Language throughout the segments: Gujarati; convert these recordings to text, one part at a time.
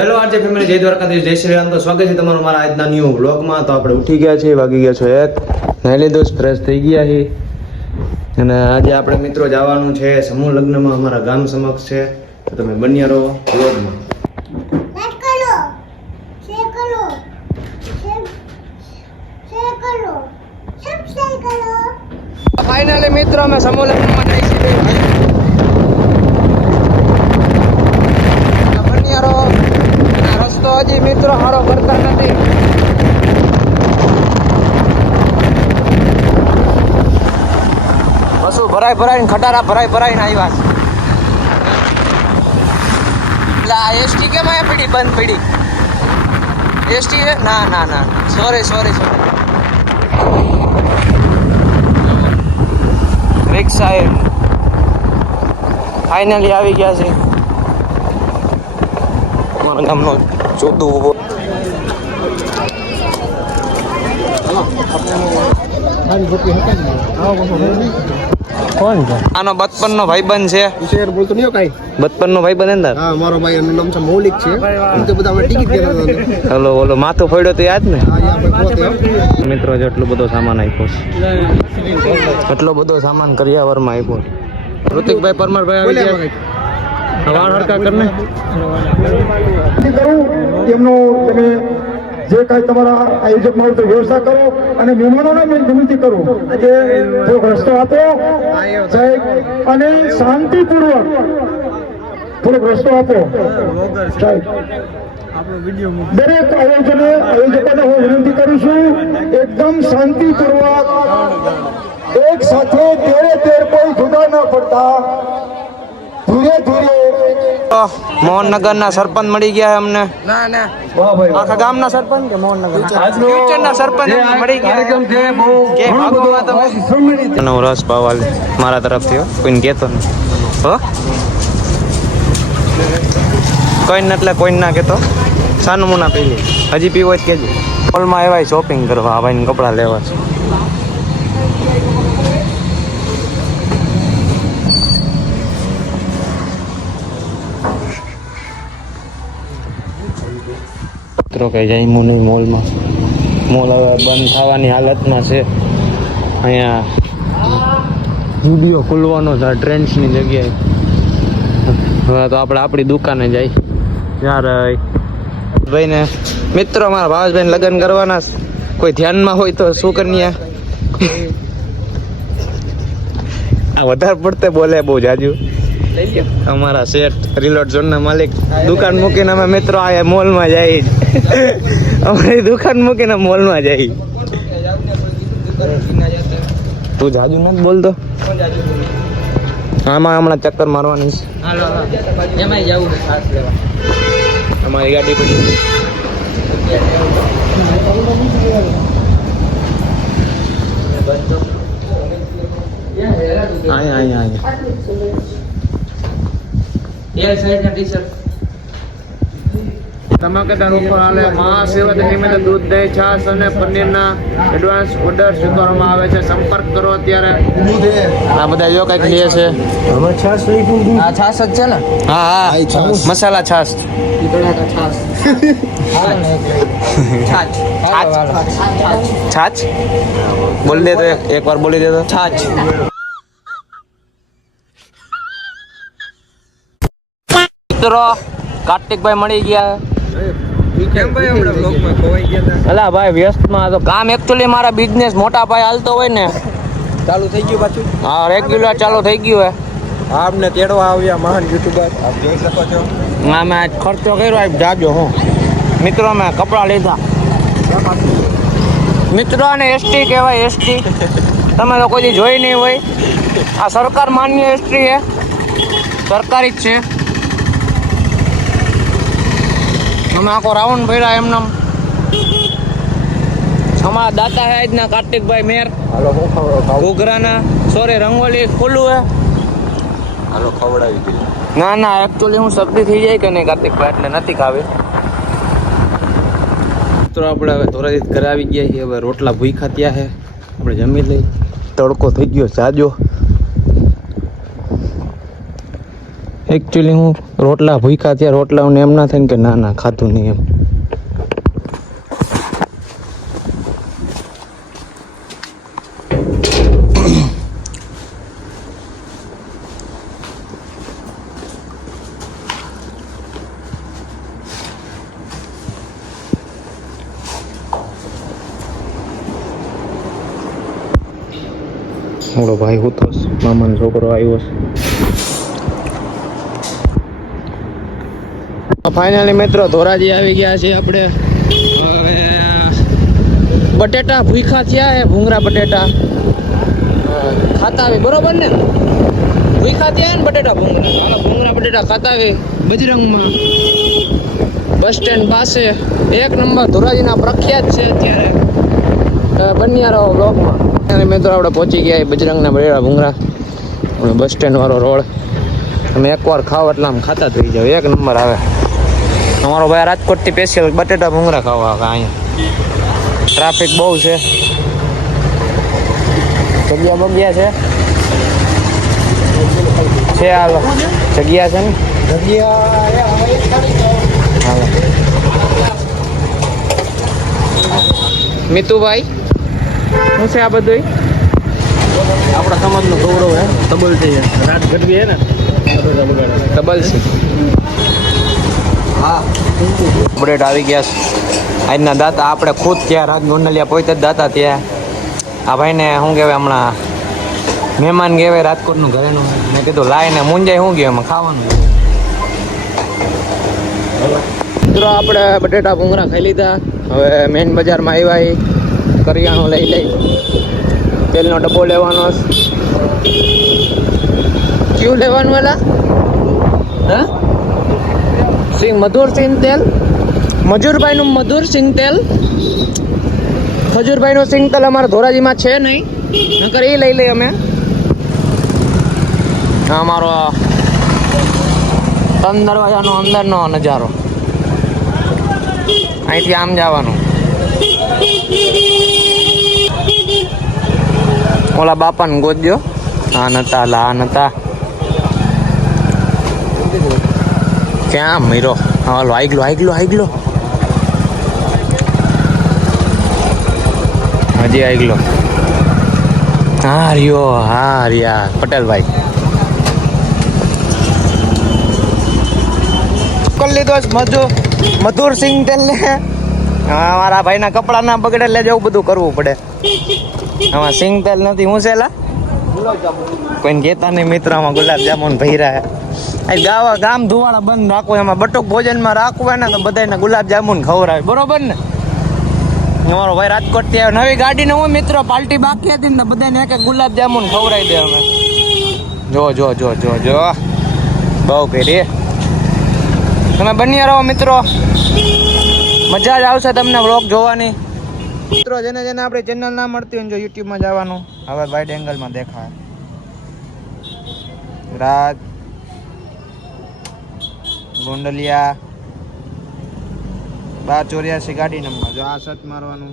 હેલો આજે ફેમિલી જય દ્વારકાધીશ જય શ્રી રામ. તો સ્વાગત છે તમારું મારા આજના ન્યૂ વ્લોગમાં તો આપણે ઉઠી ગયા છીએ વાગી ગયા છો એક. નાઈ લીધો ફ્રેશ થઈ ગયા છે અને આજે આપણે મિત્રો જવાનું છે સમૂહ લગ્નમાં અમારા ગામ સમક્ષ છે. તો તમે બન્યા રહો વ્લોગમાં લાઈક કરો. શેર કરો. શેર શેર કરો. સબસ્ક્રાઇબ કરો. ફાઇનલી મિત્રો અમે સમૂહ લગ્નમાં જઈ છીએ બન્યા રહો આ હજી સારો કરતા નથી. બસું ભરાય ભરાઈને, ખટારા ભરાય ભરાઈને આવ્યા છે. એટલે આ એસટી કેમ આયા પડી? બંધ પડી. એસટી ના ના ના. સોરી સોરી સોરી રિક્ષા એ ફાઇનલી આવી ગયા છે. અમારા ગામનો ઊભો. કોણ છે આનો બચપન નો ભાઈબંધ છે. શેર બચપન નો ભાઈબંધ અંદર ભાઈ એનું નામ છે મૌલિક છે એમ તો કર્યા હતા ઓલો ફોડ્યો તો યાદ ને? એ. મિત્રો, જેટલો બધો સામાન આપ્યો એટલો બધો સામાન કરિયાવરમાં આપ્યો ઋતિકભાઈ પરમારભાઈ આવી વાળ હરકા કરને. તેમનો તમે જે કાંઈ તમારા આયોજકમાં તો વ્યવસ્થા કરો અને મહેમાનોને મેં, વિનંતી કરું કે થોડોક રસ્તો આપો. અને શાંતિપૂર્વક થોડોક રસ્તો આપો. સાહેબ દરેક આયોજને, આયોજકોને હું વિનંતી કરું છું, એકદમ શાંતિપૂર્વક એક સાથે તેરે તેર કોઈ જુદા ન પડતા ધીરે ધીરે મોહનનગર ના સરપંચ મળી ગયા અમને. આખા ગામના સરપંચ કે સરપંચ મળી ગયા રસ પાવા મારા તરફથી હો કોઈને કહેતો નહીં હો? કોઈને એટલે કોઈને ના કહેતો. સાનું મુના પી હજી પીવો જ કેજો હોલમાં એવાય શોપિંગ કરવા આ ભાઈને કપડાં લેવા છે. મિત્રો કે જઈમું નહીં મોલમાં. મોલ હવે બંધ થવાની હાલતમાં છે. અહીંયા જુડિયો ખુલવાનો છે ટ્રેન્ડ્સની જગ્યાએ. હવે તો આપણે આપણી દુકાને જાય યાર ભાઈને, મિત્રો મારા ભાવેશભાઈને લગ્ન કરવાના કોઈ ધ્યાનમાં હોય તો શું કરીએ? આ વધારે પડતે બોલે બહુ જાજુ. અમારા શેઠ રિલોટ ઝોનના માલિક. દુકાન મૂકીને અમે મિત્રો આ મોલમાં જઈએ. અમારી દુકાન મૂકીને મોલમાં જાય. તું જાજુ નથી બોલતો? આમાં હમણાં ચક્કર મારવાની છે. અમારી ગાડી પડી અહીંયા અહીંયા અહીંયા. ધમાકેદાર ઓફર હાલે મહાશિવરાત્રી નિમિત્તે દૂધ દહીં છાશ અને પનીરના એડવાન્સ ઓર્ડર સ્વીકારવામાં આવે છે. સંપર્ક કરો અત્યારે. આ બધા જો કંઈક લે છે. આ છાશ જ છે ને? હા હા. મસાલા છાશ. છાછ બોલી દે તો એક- એક વાર બોલી દે તો. છાછ મિત્રો કાર્તિકભાઈ મળી ગયા. અલા ભાઈ વ્યસ્તમાં તો કામ એકચ્યુઅલી મારા બિઝનેસ મોટા ભાઈ હાલતો હોય ને. ચાલુ થઈ ગયું પાછું? હા રેગ્યુલર ચાલુ થઈ ગયું હે. આપને તેડવા આવ્યા મહાન યુટ્યુબર આપ જોઈ શકો છો. ના મેં ખર્ચો કર્યો આજ જાજો હું. મિત્રો મેં કપડાં લીધા. મિત્રો ને એસટી કહેવાય એસટી તમે તો કોઈ જોઈ નહીં હોય. આ સરકાર માન્ય એસટી છે સરકારી જ છે. અમે આખો રાઉન્ડ ભર્યા એમને અમારા દાતા હે આજના કાર્તિકભાઈ મેર ઘૂઘરાના સોરી રંગોલી ખુલ્લું હે. હાલો ખવડાવી દે. ના ના એકચ્યુઅલી હું શરદી થઈ જાય કે નહીં કાર્તિકભાઈ એટલે નથી ખાવી. મિત્રો આપણે હવે ધોરાજીત ઘરે આવી ગયા છીએ હવે રોટલા ભૂખા ત્યાં છે. આપણે જમી લઈ તડકો થઈ ગયો જાજો. એકચ્યુઅલી હું રોટલા ભૂખ્યા ત્યાં રોટલાઓને એમ ના થાય ને કે ના ના ખાતું નહીં એમ. મોડો ભાઈ, હું તો મામાનો છોકરો આવ્યો છે. ફાઇનલી મિત્રો ધોરાજી આવી ગયા છે આપણે. બટેટા ભૂખા થયા હે ભૂંગરા બટેટા. ખાતા આવી બરોબર ને? ભૂખા થયા ને બટેટા ભૂંગરા હાલો ભૂંગરા બટેટા ખાતા આવી. બજરંગમાં. બસ સ્ટેન્ડ પાસે. એક નંબર ધોરાજીના પ્રખ્યાત છે અત્યારે. બન્યા રહો બ્લોકમાં. મિત્રો આપણે પહોંચી ગયા બજરંગના બટેટા ભૂંગરા બસ સ્ટેન્ડ વાળો રોડ. તમે એકવાર ખાવ એટલે આમ ખાતા થઈ જાવ એક નંબર આવે. અમારો ભાઈ રાજકોટથી સ્પેશિયલ બટેટા ભૂંગરા ખાવા આવે અહીંયા ટ્રાફિક બહુ છે જગ્યા બગ્યા છે છે હાલો જગ્યા છે ને હાલો મિતુભાઈ શું છે આ બધું આપણા સમાજનો ગૌરવ હે તબલ છે રાત ગઢવી હે ને ડબલ છે હા અપડેટ આવી ગયા છે. આજના દાતા આપણે ખુદ ત્યાં રાજગુંડલિયા પહોંચે દાતા ત્યાં આ ભાઈને શું કહેવાય હમણાં? મહેમાન કહેવાય રાજકોટનું ઘરેનું. મેં કીધું લાઈને મુંજાઈ શું એમાં ખાવાનું. મિત્રો, આપણે બટેટા ભૂંગરા ખાઈ લીધા. હવે મેઇન બજારમાં આવ્યા કરિયાણું લઈ લઈ. તેલનો ડબ્બો લેવાનો ક્યુ લેવાનું એલા? હા? સિંહ, મધુર સિંહ તેલ? મજૂરભાઈનું મધુર સિંગતેલ. ખજૂરભાઈનું સિંગતેલ અમારા ધોરાજીમાં છે નહીં. નકર એ લઈ લઈએ અમે. અમારો ત્રણ દરવાજાનો અંદરનો નજારો. અહીંથી આમ જવાનું. ઓલા બાપાને ગોતજો આ નતા, લા નતા. ક્યાં મીરો હાલો આગલો આગલો આગલો હજી આગલો હા રહ્યો હા રહ્યા પટેલભાઈ. કરી લીધો મધુ મધુર સિંગ તેલ ને હા, મારા ભાઈના કપડા ના બગડે એટલે એવું બધું કરવું પડે. આમાં સિંગ તેલ નથી, હું છે કોઈને કહેતા નહીં મિત્ર, આમાં ગુલાબ જામુન ભૈરા ગાવા ગામ ધુવાળા બંધ રાખવું એમાં બટુક ભોજનમાં રાખવું ને તો બધાને ગુલાબ જામુન ખવડાવે, બરોબર ને? અમારો ભાઈ રાજકોટથી નવી ગાડી ને હું મિત્રો પાલટી બાકી હતી ને બધાને એક ગુલાબ જામુન ખવડાવી દે અમે જો જો જો જો જો. બહુ કરી. તમે બન્યા રહો મિત્રો. મજા જ આવશે તમને વ્લોગ જોવાની. મિત્રો, જેને જેને આપણી ચેનલ ના મળતી હોય જો યુટ્યુબમાં જવાનું, હવે વાઇડ એંગલમાં દેખાય. રાજ ગોંડલિયા બાર ચોર્યાસી ગાડી નંબર. જો આ સર્ચ મારવાનું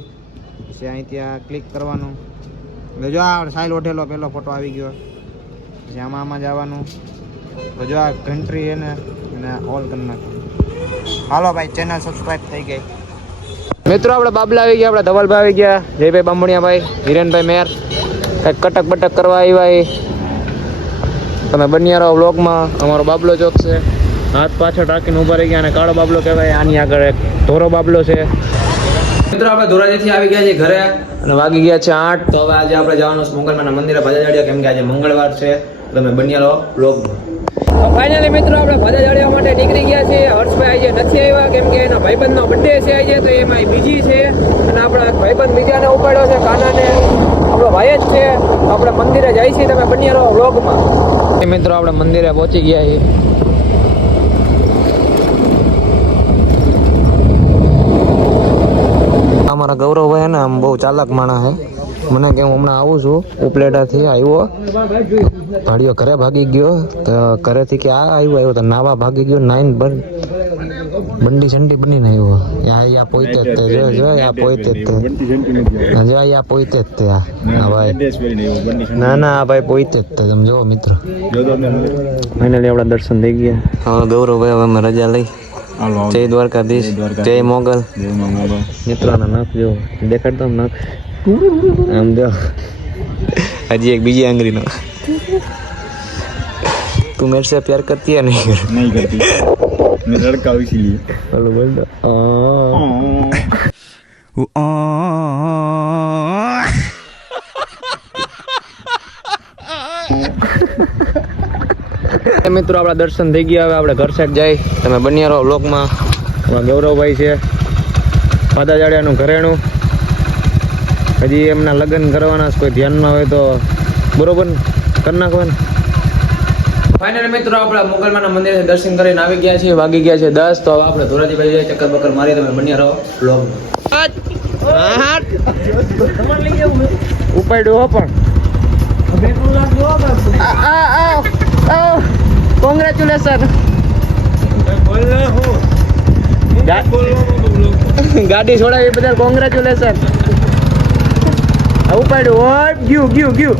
પછી અહીં ત્યાં ક્લિક કરવાનું. એટલે જો આ સાઈલ ઓઢેલો પહેલો ફોટો આવી ગયો. પછી આમાં આમાં જવાનું. તો જો આ કન્ટ્રી એને અને ઓલ કરી નાખવાનું હાલો ભાઈ ચેનલ સબસ્ક્રાઈબ થઈ ગઈ. મિત્રો આપણે બાબલા આવી ગયા આપણે ધવલભાઈ આવી ગયા. જયભાઈ બામણિયાભાઈ હિરેનભાઈ મેર. કંઈક કટક બટક કરવા આવ્યા એ. તમે બન્યા રહો બ્લોગમાં અમારો બાબલો ચોક છે. હાથ પાછળ રાખીને ઊભા રહી ગયા અને કાળો બાબલો કહેવાય આની આગળ એક ધોરો બાબલો છે. મિત્રો આપણે ધોરાજીથી આવી ગયા છીએ ઘરે અને વાગી ગયા છે આઠ. તો હવે આજે આપણે જવાનું છે મંગળમાના મંદિરે ભાજાજાડિયા કેમ કે આજે મંગળવાર છે. તમે બન્યા લો બ્લોગ ફાઇનલી મિત્રો આપણે ભાજા જાડ્યા માટે નીકળી ગયા છે હર્ષભાઈ આજે નથી આવ્યા કેમ કે એના ભાઈબંધનો બર્થડે છે આજે તો એમાં બીજી છે. અને આપણા ભાઈબંધ બીજાને ઉપાડ્યો છે કાનાને. આપણો ભાઈ જ છે. આપણે મંદિરે જાય છીએ તમે બન્યા રહો વ્લોગમાં મિત્રો આપણે મંદિરે પહોંચી ગયા છીએ. અમારા ગૌરવભાઈ ને આમ બહુ ચાલાક માણસ છે. મને કે હું હમણાં આવું છું ઉપલેટાથી આવ્યો. ભાડિયો ઘરે ભાગી ગયો. તો ઘરેથી કે આ આવ્યો આવ્યો. તો નાવા ભાગી ગયો નાઈન બન બંડી ઝંડી બની ને આવ્યો યા યા પોઈતે જ તે. જો જો યા પોઈતે જ તે. જો યા પોઈતે જ તે આ. ભાઈ. ના ના આ ભાઈ પોઈતે જ તે. તમે જુઓ મિત્રો. ફાઇનલી આપણા દર્શન થઈ ગયા. હા ગૌરવભાઈ હવે અમે રજા લઈ. જય દ્વારકાધીશ. જય મોગલ. મિત્રોના નખ જો દેખાડતો નાખ. આમ જો. હજી એક બીજી આંગળીનો. તું મેરે પ્યાર કરતી હે નહીં નહીં કરતી. મેં લડકા ઇસીલિયે હલો બોલ દો. મિત્રો આપણા દર્શન થઈ ગયા. હવે આપણે ઘર સાઈડ જાય તમે બન્યા રહો બ્લોકમાં એમાં ગૌરવભાઈ છે. પાદાજાડિયાનું ઘરેણું. હજી એમના લગ્ન કરવાના કોઈ કોઈ ધ્યાનમાં હોય તો બરોબર ને? કરી નાખવાનું. ફાઇનલ મિત્રો આપણે મોગલમાના મંદિરે દર્શન કરીને આવી ગયા છીએ. વાગી ગયા છે દસ. તો હવે આપણે ધોરાજીભાઈ જાય ચક્કર બક્કર મારી તમે બન્યા રહો બ્લોગ ઉપાડ્યો પણ. કોંગ્રેચ્યુલેશન ગાડી છોડાવી બદલ કોંગ્રેચ્યુલેશન ઉપાડ્યું. હોટ, ગયું ગયું ગયું.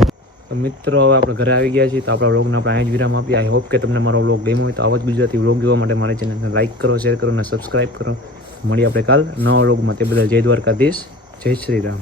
મિત્રો, હવે આપણે ઘરે આવી ગયા છીએ. તો આપણા વ્લોગને આપણે અહીં જ વિરામ આપીએ. આઈ હોપ કે તમને મારો વ્લોગ ગમ્યો હોય તો આવા જ ગુજરાતી વ્લોગ જોવા માટે મારી ચેનલને લાઇક કરો શેર કરો અને સબસ્ક્રાઈબ કરો. મળીએ આપણે કાલ નવા વ્લોગમાં તે બદલ જય દ્વારકાધીશ. જય શ્રી રામ.